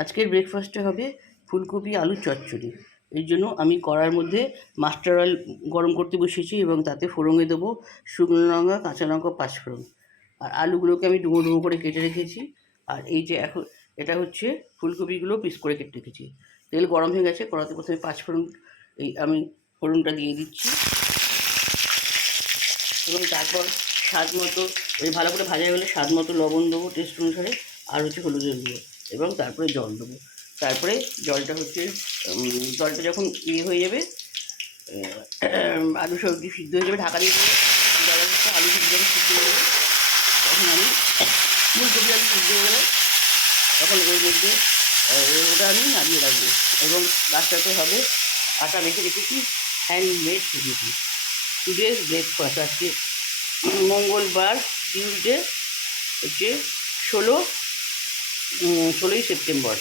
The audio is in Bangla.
আজকের ব্রেকফাস্টে হবে ফুলকপি আলুর চচ্চড়ি। এর জন্য আমি কড়ার মধ্যে মাস্টার অয়েল গরম করতে বসিয়েছি এবং তাতে ফোড়নে দেবো শুকনো লঙ্কা, কাঁচা লঙ্কা, পাঁচফোড়ন। আর আলুগুলোকে আমি ডুমো ডুমো করে কেটে রেখেছি। আর এই যে এখন এটা হচ্ছে ফুলকপিগুলো পিস করে কেটে রেখেছি। তেল গরম হয়ে গেছে, কড়াতে প্রথমে পাঁচফোড়ন আমি ফোড়নটা দিয়ে দিচ্ছি এবং তারপর স্বাদ মতো ভালো করে ভাজা হয়ে গেলে স্বাদ মতো লবণ দেবো টেস্ট অনুসারে, আর হচ্ছে হলুদের দেবো এবং তারপরে জল দেবো। তারপরে জলটা যখন হয়ে যাবে, আলু সবজি সিদ্ধ হয়ে যাবে, ঢাকা দিয়ে দেবো। জলের আলু সবজি যখন সিদ্ধ হয়ে যাবে তখন আমি ফুলকপি আলু সিদ্ধ হয়ে গেলে তখন ওর মধ্যে ওটা আমি নামিয়ে রাখবো এবং লাস্টটাতে হবে আটা মেখে রেখেছি হ্যান্ডমেড রুটি। টুডেজ ব্রেকফাস্ট আজকে মঙ্গলবার, টিউসডে হচ্ছে 16ই সেপ্টেম্বর।